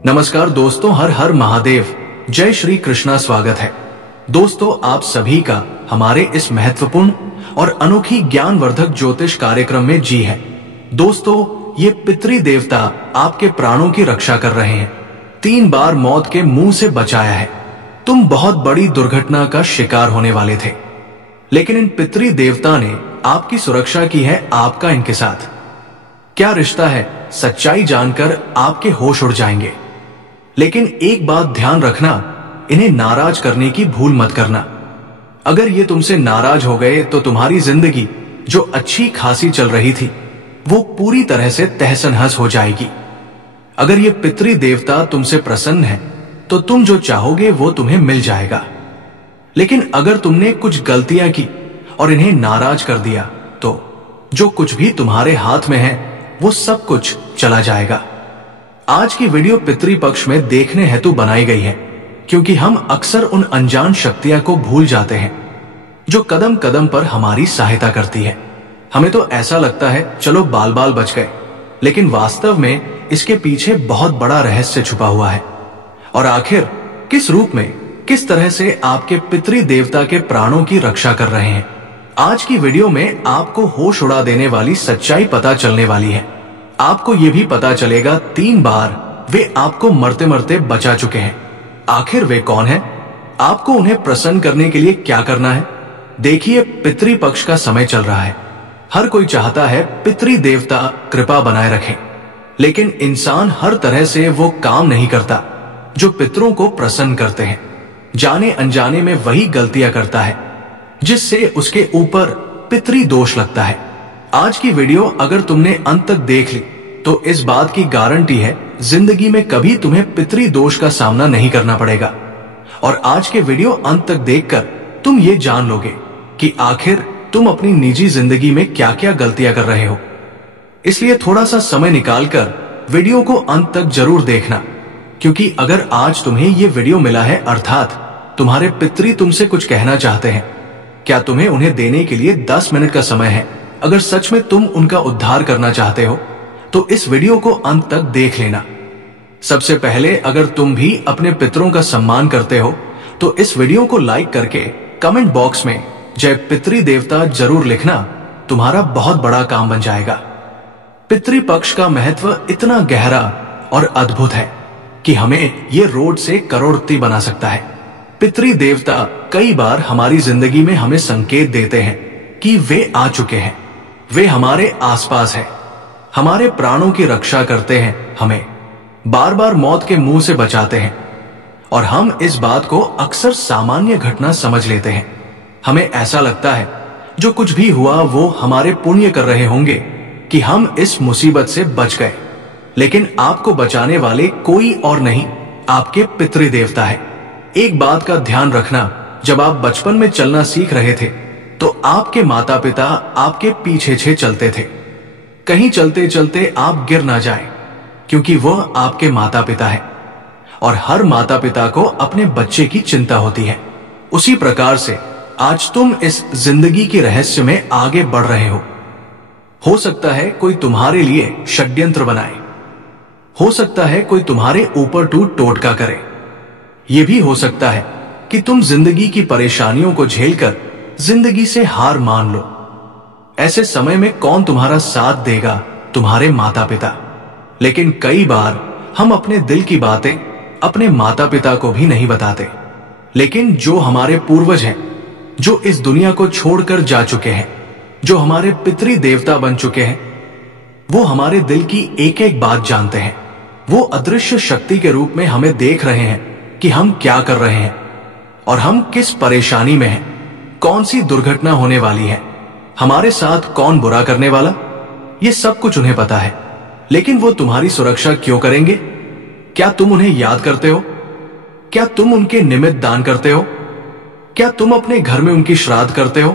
नमस्कार दोस्तों, हर हर महादेव, जय श्री कृष्णा। स्वागत है दोस्तों आप सभी का हमारे इस महत्वपूर्ण और अनोखी ज्ञानवर्धक ज्योतिष कार्यक्रम में जी है। दोस्तों ये पितृ देवता आपके प्राणों की रक्षा कर रहे हैं। 3 बार मौत के मुंह से बचाया है। तुम बहुत बड़ी दुर्घटना का शिकार होने वाले थे, लेकिन इन पितृ देवता ने आपकी सुरक्षा की है। आपका इनके साथ क्या रिश्ता है, सच्चाई जानकर आपके होश उड़ जाएंगे। लेकिन एक बात ध्यान रखना, इन्हें नाराज करने की भूल मत करना। अगर ये तुमसे नाराज हो गए तो तुम्हारी जिंदगी जो अच्छी खासी चल रही थी वो पूरी तरह से तहस नहस हो जाएगी। अगर ये पितृ देवता तुमसे प्रसन्न है तो तुम जो चाहोगे वो तुम्हें मिल जाएगा। लेकिन अगर तुमने कुछ गलतियां की और इन्हें नाराज कर दिया तो जो कुछ भी तुम्हारे हाथ में है वो सब कुछ चला जाएगा। आज की वीडियो पितृपक्ष में देखने हेतु बनाई गई है, क्योंकि हम अक्सर उन अनजान शक्तियां को भूल जाते हैं जो कदम कदम पर हमारी सहायता करती है। हमें तो ऐसा लगता है चलो बाल बाल बच गए, लेकिन वास्तव में इसके पीछे बहुत बड़ा रहस्य छुपा हुआ है। और आखिर किस रूप में, किस तरह से आपके पितृ देवता के प्राणों की रक्षा कर रहे हैं, आज की वीडियो में आपको होश उड़ा देने वाली सच्चाई पता चलने वाली है। आपको यह भी पता चलेगा 3 बार वे आपको मरते मरते बचा चुके हैं। आखिर वे कौन हैं? आपको उन्हें प्रसन्न करने के लिए क्या करना है? देखिए, पितृपक्ष का समय चल रहा है। हर कोई चाहता है पितृ देवता कृपा बनाए रखें, लेकिन इंसान हर तरह से वो काम नहीं करता जो पितरों को प्रसन्न करते हैं। जाने अनजाने में वही गलतियां करता है जिससे उसके ऊपर पितृ दोष लगता है। आज की वीडियो अगर तुमने अंत तक देख ली तो इस बात की गारंटी है जिंदगी में कभी तुम्हें पितृ दोष का सामना नहीं करना पड़ेगा। और आज के वीडियो अंत तक देखकर तुम ये जान लोगे कि आखिर तुम अपनी निजी जिंदगी में क्या क्या गलतियां कर रहे हो। इसलिए थोड़ा सा समय निकालकर वीडियो को अंत तक जरूर देखना, क्योंकि अगर आज तुम्हें ये वीडियो मिला है अर्थात तुम्हारे पितृ तुमसे कुछ कहना चाहते हैं, क्या तुम्हें उन्हें देने के लिए 10 मिनट का समय है। अगर सच में तुम उनका उद्धार करना चाहते हो तो इस वीडियो को अंत तक देख लेना। सबसे पहले अगर तुम भी अपने पितरों का सम्मान करते हो तो इस वीडियो को लाइक करके कमेंट बॉक्स में जय पितृ देवता जरूर लिखना। तुम्हारा बहुत बड़ा काम बन जाएगा। पितृपक्ष का महत्व इतना गहरा और अद्भुत है कि हमें ये रोड से करोड़पति बना सकता है। पितृ देवता कई बार हमारी जिंदगी में हमें संकेत देते हैं कि वे आ चुके हैं, वे हमारे आसपास है, हमारे प्राणों की रक्षा करते हैं, हमें बार बार मौत के मुंह से बचाते हैं। और हम इस बात को अक्सर सामान्य घटना समझ लेते हैं। हमें ऐसा लगता है जो कुछ भी हुआ वो हमारे पुण्य कर रहे होंगे कि हम इस मुसीबत से बच गए। लेकिन आपको बचाने वाले कोई और नहीं, आपके पितृ देवता है। एक बात का ध्यान रखना, जब आप बचपन में चलना सीख रहे थे तो आपके माता पिता आपके पीछे चलते थे। कहीं चलते चलते आप गिर ना जाएं, क्योंकि वह आपके माता पिता है और हर माता पिता को अपने बच्चे की चिंता होती है। उसी प्रकार से आज तुम इस जिंदगी के रहस्य में आगे बढ़ रहे हो सकता है कोई तुम्हारे लिए षड्यंत्र बनाए, हो सकता है कोई तुम्हारे ऊपर टोटका करे, यह भी हो सकता है कि तुम जिंदगी की परेशानियों को झेलकर जिंदगी से हार मान लो। ऐसे समय में कौन तुम्हारा साथ देगा? तुम्हारे माता पिता। लेकिन कई बार हम अपने दिल की बातें अपने माता पिता को भी नहीं बताते। लेकिन जो हमारे पूर्वज हैं, जो इस दुनिया को छोड़कर जा चुके हैं, जो हमारे पितृ देवता बन चुके हैं, वो हमारे दिल की एक एक बात जानते हैं। वो अदृश्य शक्ति के रूप में हमें देख रहे हैं कि हम क्या कर रहे हैं और हम किस परेशानी में हैं, कौन सी दुर्घटना होने वाली है, हमारे साथ कौन बुरा करने वाला, ये सब कुछ उन्हें पता है। लेकिन वो तुम्हारी सुरक्षा क्यों करेंगे? क्या तुम उन्हें याद करते हो? क्या तुम उनके निमित्त दान करते हो? क्या तुम अपने घर में उनकी श्राद्ध करते हो,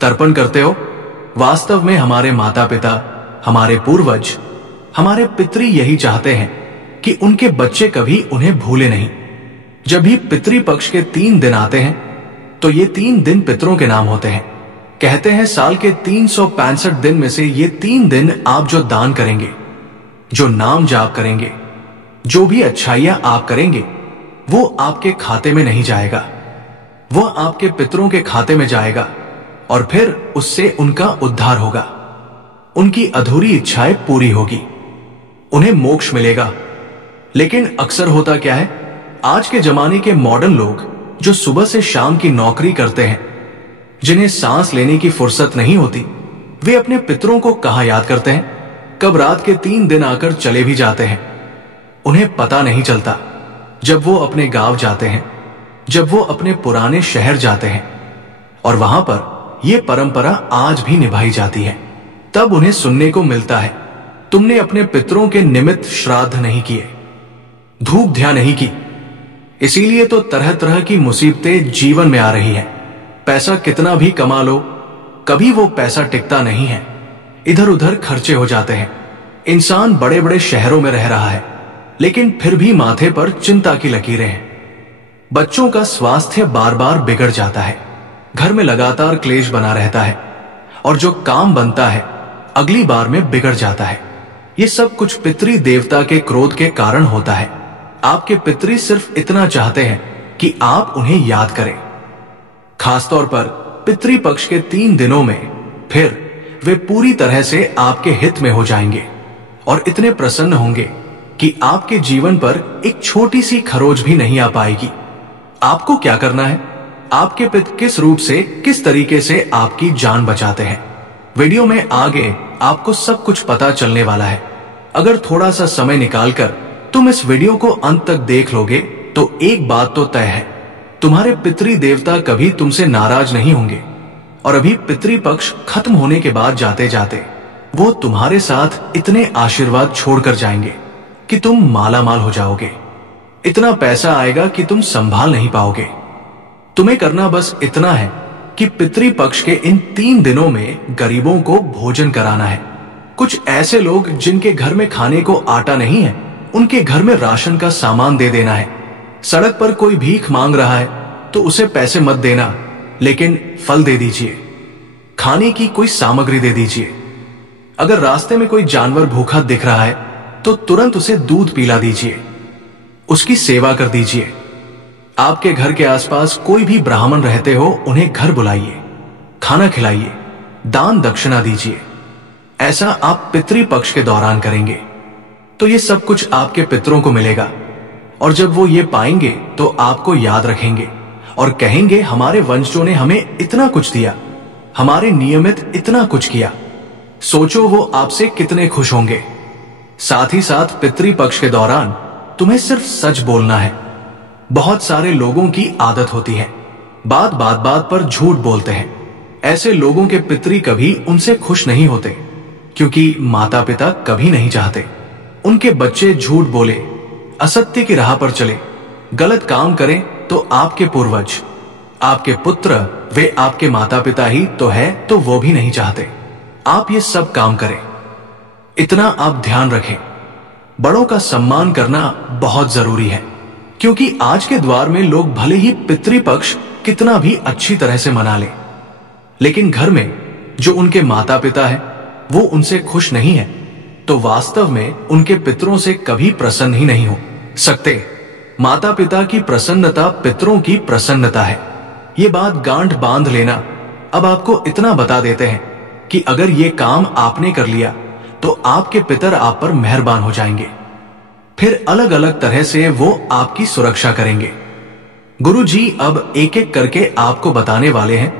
तर्पण करते हो? वास्तव में हमारे माता पिता, हमारे पूर्वज, हमारे पितृ यही चाहते हैं कि उनके बच्चे कभी उन्हें भूले नहीं। जब भी पितृपक्ष के 3 दिन आते हैं तो ये 3 दिन पितरों के नाम होते हैं। कहते हैं साल के 365 दिन में से ये 3 दिन आप जो दान करेंगे, जो नाम जाप करेंगे, जो भी अच्छाइयां आप करेंगे वो आपके खाते में नहीं जाएगा, वो आपके पितरों के खाते में जाएगा और फिर उससे उनका उद्धार होगा, उनकी अधूरी इच्छाएं पूरी होगी, उन्हें मोक्ष मिलेगा। लेकिन अक्सर होता क्या है, आज के जमाने के मॉडर्न लोग जो सुबह से शाम की नौकरी करते हैं, जिन्हें सांस लेने की फुर्सत नहीं होती, वे अपने पितरों को कहां याद करते हैं, कब रात के 3 दिन आकर चले भी जाते हैं। उन्हें पता नहीं चलता। जब वो अपने गांव जाते हैं, जब वो अपने पुराने शहर जाते हैं और वहां पर यह परंपरा आज भी निभाई जाती है, तब उन्हें सुनने को मिलता है, तुमने अपने पितरों के निमित्त श्राद्ध नहीं किए, धूप ध्या नहीं की, इसीलिए तो तरह तरह की मुसीबतें जीवन में आ रही है। पैसा कितना भी कमा लो, कभी वो पैसा टिकता नहीं है, इधर उधर खर्चे हो जाते हैं। इंसान बड़े बड़े शहरों में रह रहा है, लेकिन फिर भी माथे पर चिंता की लकीरें हैं। बच्चों का स्वास्थ्य बार बार बिगड़ जाता है, घर में लगातार क्लेश बना रहता है और जो काम बनता है अगली बार में बिगड़ जाता है। ये सब कुछ पितृ देवता के क्रोध के कारण होता है। आपके पितृ सिर्फ इतना चाहते हैं कि आप उन्हें याद करें। खासतौर पर पितृ पक्ष के 3 दिनों में फिर वे पूरी तरह से आपके हित में हो जाएंगे और इतने प्रसन्न होंगे कि आपके जीवन पर एक छोटी सी खरोच भी नहीं आ पाएगी। आपको क्या करना है, आपके पिता किस रूप से, किस तरीके से आपकी जान बचाते हैं, वीडियो में आगे आपको सब कुछ पता चलने वाला है। अगर थोड़ा सा समय निकालकर तुम इस वीडियो को अंत तक देख लोगे तो एक बात तो तय है, तुम्हारे पितृ देवता कभी तुमसे नाराज नहीं होंगे और अभी पितृ पक्ष खत्म होने के बाद जाते जाते वो तुम्हारे साथ इतने आशीर्वाद छोड़कर जाएंगे कि तुम माला माल हो जाओगे। इतना पैसा आएगा कि तुम संभाल नहीं पाओगे। तुम्हें करना बस इतना है कि पितृ पक्ष के इन 3 दिनों में गरीबों को भोजन कराना है। कुछ ऐसे लोग जिनके घर में खाने को आटा नहीं है, उनके घर में राशन का सामान दे देना है। सड़क पर कोई भीख मांग रहा है तो उसे पैसे मत देना, लेकिन फल दे दीजिए, खाने की कोई सामग्री दे दीजिए। अगर रास्ते में कोई जानवर भूखा दिख रहा है तो तुरंत उसे दूध पिला दीजिए, उसकी सेवा कर दीजिए। आपके घर के आसपास कोई भी ब्राह्मण रहते हो, उन्हें घर बुलाइए, खाना खिलाइए, दान दक्षिणा दीजिए। ऐसा आप पितृ पक्ष के दौरान करेंगे तो ये सब कुछ आपके पितरों को मिलेगा और जब वो ये पाएंगे तो आपको याद रखेंगे और कहेंगे, हमारे वंशजों ने हमें इतना कुछ दिया, हमारे नियमित इतना कुछ किया। सोचो वो आपसे कितने खुश होंगे। साथ ही साथ पितृ पक्ष के दौरान तुम्हें सिर्फ सच बोलना है। बहुत सारे लोगों की आदत होती है, बात बात पर झूठ बोलते हैं। ऐसे लोगों के पितृ कभी उनसे खुश नहीं होते, क्योंकि माता पिता कभी नहीं चाहते उनके बच्चे झूठ बोले, असत्य की राह पर चले, गलत काम करें। तो आपके पूर्वज, आपके पुत्र, वे आपके माता पिता ही तो है, तो वो भी नहीं चाहते आप ये सब काम करें। इतना आप ध्यान रखें। बड़ों का सम्मान करना बहुत जरूरी है, क्योंकि आज के द्वार में लोग भले ही पितृ पक्ष कितना भी अच्छी तरह से मना ले, लेकिन घर में जो उनके माता पिता है वो उनसे खुश नहीं है, तो वास्तव में उनके पितरों से कभी प्रसन्न ही नहीं हो सकते। माता पिता की प्रसन्नता पितरों की प्रसन्नता है, ये बात गांठ बांध लेना। अब आपको इतना बता देते हैं कि अगर ये काम आपने कर लिया तो आपके पितर आप पर मेहरबान हो जाएंगे, फिर अलग अलग तरह से वो आपकी सुरक्षा करेंगे। गुरु जी अब एक एक करके आपको बताने वाले हैं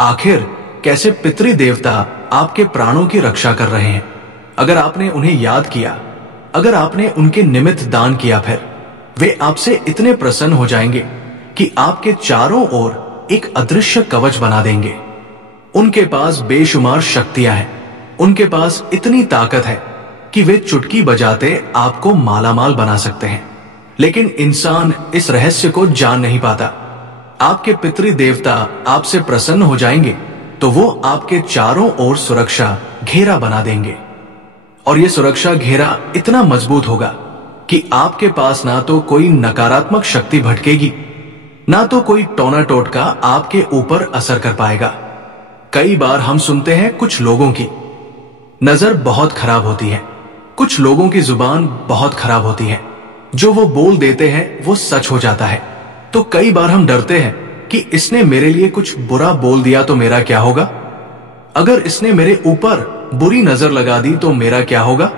आखिर कैसे पितृ देवता आपके प्राणों की रक्षा कर रहे हैं। अगर आपने उन्हें याद किया, अगर आपने उनके निमित्त दान किया, फिर वे आपसे इतने प्रसन्न हो जाएंगे कि आपके चारों ओर एक अदृश्य कवच बना देंगे। उनके पास बेशुमार शक्तियां हैं, उनके पास इतनी ताकत है कि वे चुटकी बजाते आपको मालामाल बना सकते हैं। लेकिन इंसान इस रहस्य को जान नहीं पाता। आपके पितृ देवता आपसे प्रसन्न हो जाएंगे तो वो आपके चारों ओर सुरक्षा घेरा बना देंगे, और ये सुरक्षा घेरा इतना मजबूत होगा कि आपके पास ना तो कोई नकारात्मक शक्ति भटकेगी, ना तो कोई टोना टोटका आपके ऊपर असर कर पाएगा। कई बार हम सुनते हैं कुछ लोगों की नजर बहुत खराब होती है, कुछ लोगों की जुबान बहुत खराब होती है, जो वो बोल देते हैं वो सच हो जाता है। तो कई बार हम डरते हैं कि इसने मेरे लिए कुछ बुरा बोल दिया तो मेरा क्या होगा, अगर इसने मेरे ऊपर बुरी नजर लगा दी तो मेरा क्या होगा।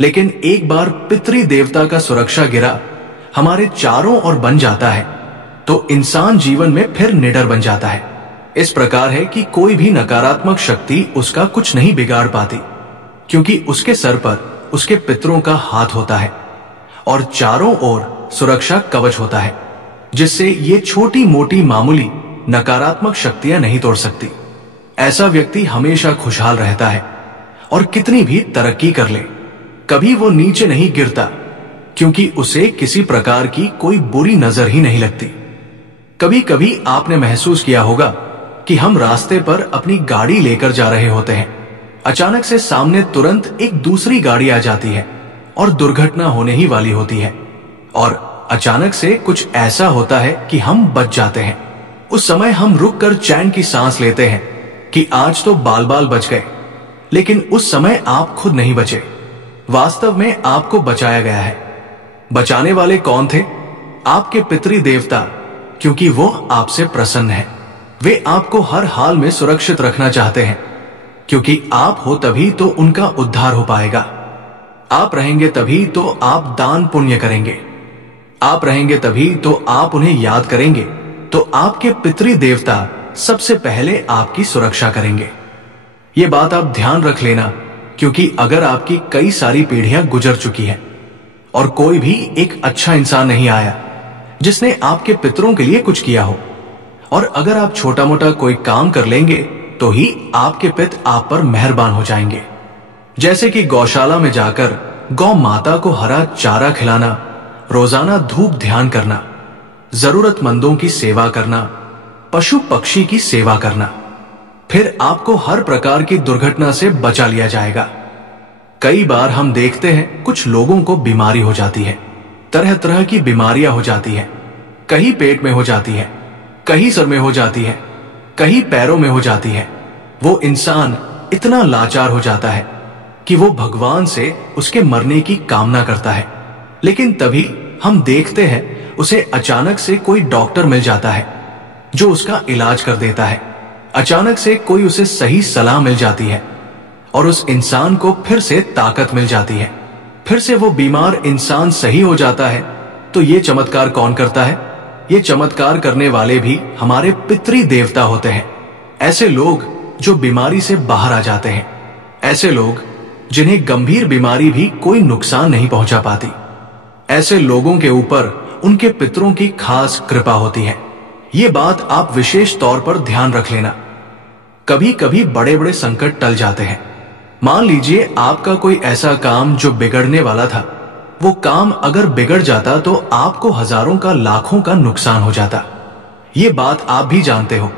लेकिन एक बार पितृ देवता का सुरक्षा गिरा हमारे चारों ओर बन जाता है तो इंसान जीवन में फिर निडर बन जाता है। इस प्रकार है कि कोई भी नकारात्मक शक्ति उसका कुछ नहीं बिगाड़ पाती, क्योंकि उसके सर पर उसके पितरों का हाथ होता है और चारों ओर सुरक्षा कवच होता है, जिससे ये छोटी मोटी मामूली नकारात्मक शक्तियां नहीं तोड़ सकती। ऐसा व्यक्ति हमेशा खुशहाल रहता है और कितनी भी तरक्की कर ले कभी वो नीचे नहीं गिरता, क्योंकि उसे किसी प्रकार की कोई बुरी नजर ही नहीं लगती। कभी कभी आपने महसूस किया होगा कि हम रास्ते पर अपनी गाड़ी लेकर जा रहे होते हैं, अचानक से सामने तुरंत एक दूसरी गाड़ी आ जाती है और दुर्घटना होने ही वाली होती है, और अचानक से कुछ ऐसा होता है कि हम बच जाते हैं। उस समय हम रुककर चैन की सांस लेते हैं कि आज तो बाल बाल बच गए, लेकिन उस समय आप खुद नहीं बचे, वास्तव में आपको बचाया गया है। बचाने वाले कौन थे? आपके पितृ देवता, क्योंकि वो आपसे प्रसन्न है। वे आपको हर हाल में सुरक्षित रखना चाहते हैं, क्योंकि आप हो तभी तो उनका उद्धार हो पाएगा। आप रहेंगे तभी तो आप दान पुण्य करेंगे, आप रहेंगे तभी तो आप उन्हें याद करेंगे, तो आपके पितृ देवता सबसे पहले आपकी सुरक्षा करेंगे। ये बात आप ध्यान रख लेना, क्योंकि अगर आपकी कई सारी पीढ़ियां गुजर चुकी हैं और कोई भी एक अच्छा इंसान नहीं आया जिसने आपके पितरों के लिए कुछ किया हो, और अगर आप छोटा मोटा कोई काम कर लेंगे तो ही आपके पिता आप पर मेहरबान हो जाएंगे। जैसे कि गौशाला में जाकर गौ माता को हरा चारा खिलाना, रोजाना धूप ध्यान करना, जरूरतमंदों की सेवा करना, पशु पक्षी की सेवा करना, फिर आपको हर प्रकार की दुर्घटना से बचा लिया जाएगा। कई बार हम देखते हैं कुछ लोगों को बीमारी हो जाती है, तरह तरह की बीमारियां हो जाती हैं, कहीं पेट में हो जाती है, कहीं सर में हो जाती है, कहीं पैरों में हो जाती है। वो इंसान इतना लाचार हो जाता है कि वो भगवान से उसके मरने की कामना करता है, लेकिन तभी हम देखते हैं उसे अचानक से कोई डॉक्टर मिल जाता है जो उसका इलाज कर देता है। अचानक से कोई उसे सही सलाह मिल जाती है और उस इंसान को फिर से ताकत मिल जाती है, फिर से वो बीमार इंसान सही हो जाता है। तो ये चमत्कार कौन करता है? ये चमत्कार करने वाले भी हमारे पितृ देवता होते हैं। ऐसे लोग जो बीमारी से बाहर आ जाते हैं, ऐसे लोग जिन्हें गंभीर बीमारी भी कोई नुकसान नहीं पहुंचा पाती, ऐसे लोगों के ऊपर उनके पितरों की खास कृपा होती है। ये बात आप विशेष तौर पर ध्यान रख लेना। कभी कभी बड़े बड़े संकट टल जाते हैं। मान लीजिए आपका कोई ऐसा काम जो बिगड़ने वाला था, वो काम अगर बिगड़ जाता तो आपको हजारों का लाखों का नुकसान हो जाता। ये बात आप भी जानते हो,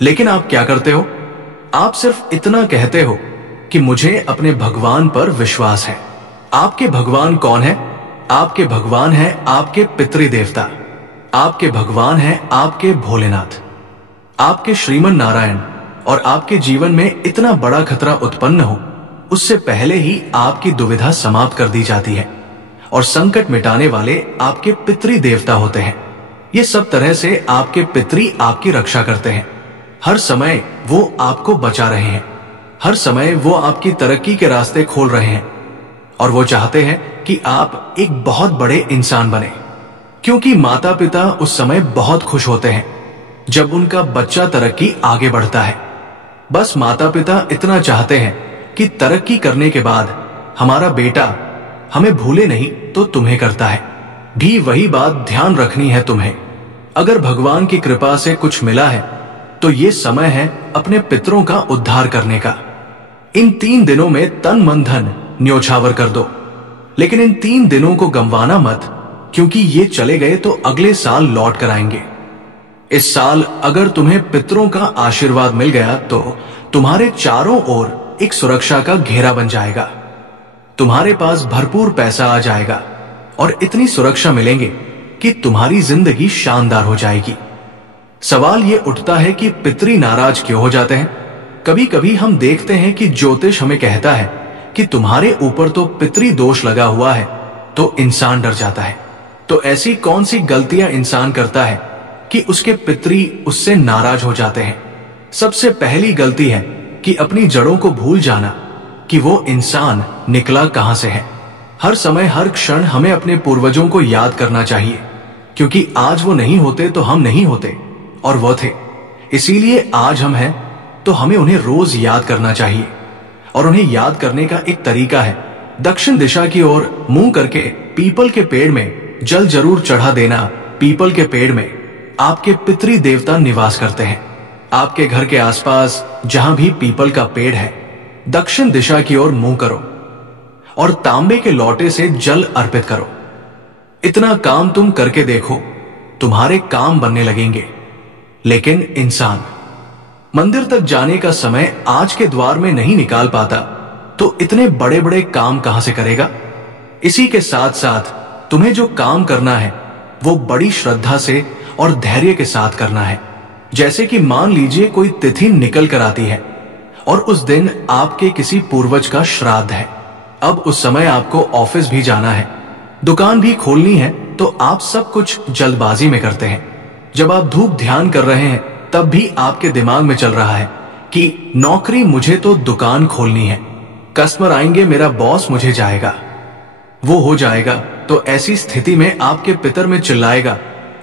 लेकिन आप क्या करते हो? आप सिर्फ इतना कहते हो कि मुझे अपने भगवान पर विश्वास है। आपके भगवान कौन है? आपके भगवान है आपके पितृ देवता, आपके भगवान है आपके भोलेनाथ, आपके श्रीमन नारायण। और आपके जीवन में इतना बड़ा खतरा उत्पन्न हो, उससे पहले ही आपकी दुविधा समाप्त कर दी जाती है, और संकट मिटाने वाले आपके पितृ देवता होते हैं। ये सब तरह से आपके पितृ आपकी रक्षा करते हैं। हर समय वो आपको बचा रहे हैं, हर समय वो आपकी तरक्की के रास्ते खोल रहे हैं, और वो चाहते हैं कि आप एक बहुत बड़े इंसान बने, क्योंकि माता पिता उस समय बहुत खुश होते हैं जब उनका बच्चा तरक्की आगे बढ़ता है। बस माता पिता इतना चाहते हैं कि तरक्की करने के बाद हमारा बेटा हमें भूले नहीं तो तुम्हें करता है। भी वही बात ध्यान रखनी है तुम्हें। अगर भगवान की कृपा से कुछ मिला है तो ये समय है अपने पितरों का उद्धार करने का। इन 3 दिनों में तन मन धन न्योछावर कर दो, लेकिन इन 3 दिनों को गंवाना मत, क्योंकि ये चले गए तो अगले साल लौट कर आएंगे। इस साल अगर तुम्हें पितरों का आशीर्वाद मिल गया तो तुम्हारे चारों ओर एक सुरक्षा का घेरा बन जाएगा, तुम्हारे पास भरपूर पैसा आ जाएगा और इतनी सुरक्षा मिलेंगे कि तुम्हारी जिंदगी शानदार हो जाएगी। सवाल ये उठता है कि पितृ नाराज क्यों हो जाते हैं? कभी कभी हम देखते हैं कि ज्योतिष हमें कहता है कि तुम्हारे ऊपर तो पितृ दोष लगा हुआ है, तो इंसान डर जाता है। तो ऐसी कौन सी गलतियां इंसान करता है कि उसके पितरी उससे नाराज हो जाते हैं? सबसे पहली गलती है कि अपनी जड़ों को भूल जाना कि वो इंसान निकला कहां से है। हर समय हर क्षण हमें अपने पूर्वजों को याद करना चाहिए, क्योंकि आज वो नहीं होते तो हम नहीं होते, और वो थे इसीलिए आज हम हैं। तो हमें उन्हें रोज याद करना चाहिए, और उन्हें याद करने का एक तरीका है दक्षिण दिशा की ओर मुंह करके पीपल के पेड़ में जल जरूर चढ़ा देना। पीपल के पेड़ में आपके पितृ देवता निवास करते हैं। आपके घर के आसपास जहां भी पीपल का पेड़ है, दक्षिण दिशा की ओर मुंह करो और तांबे के लोटे से जल अर्पित करो। इतना काम तुम करके देखो, तुम्हारे काम बनने लगेंगे। लेकिन इंसान मंदिर तक जाने का समय आज के द्वार में नहीं निकाल पाता, तो इतने बड़े बड़े काम कहां से करेगा? इसी के साथ साथ तुम्हें जो काम करना है वो बड़ी श्रद्धा से और धैर्य के साथ करना है। जैसे कि मान लीजिए कोई तिथि निकल कर आती है और उस दिन आपके किसी पूर्वज का श्राद्ध है। अब उस समय आपको ऑफिस भी जाना है, दुकान भी खोलनी है, तो आप सब कुछ जल्दबाजी में करते हैं। जब आप धूप ध्यान कर रहे हैं तब भी आपके दिमाग में चल रहा है कि नौकरी मुझे तो दुकान खोलनी है, कस्टमर आएंगे, मेरा बॉस मुझे जाएगा, वो हो जाएगा। तो ऐसी स्थिति में आपके पितर में चिल्लाएगा,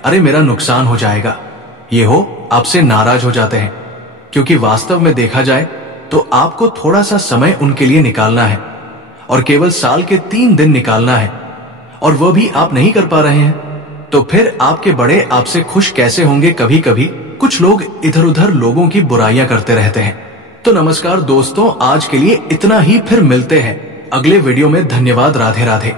अरे मेरा नुकसान हो जाएगा। ये हो आपसे नाराज हो जाते हैं, क्योंकि वास्तव में देखा जाए तो आपको थोड़ा सा समय उनके लिए निकालना है, और केवल साल के 3 दिन निकालना है, और वह भी आप नहीं कर पा रहे हैं। तो फिर आपके बड़े आपसे खुश कैसे होंगे? कभी कभी कुछ लोग इधर उधर लोगों की बुराइयां करते रहते हैं। तो नमस्कार दोस्तों, आज के लिए इतना ही। फिर मिलते हैं अगले वीडियो में। धन्यवाद। राधे राधे।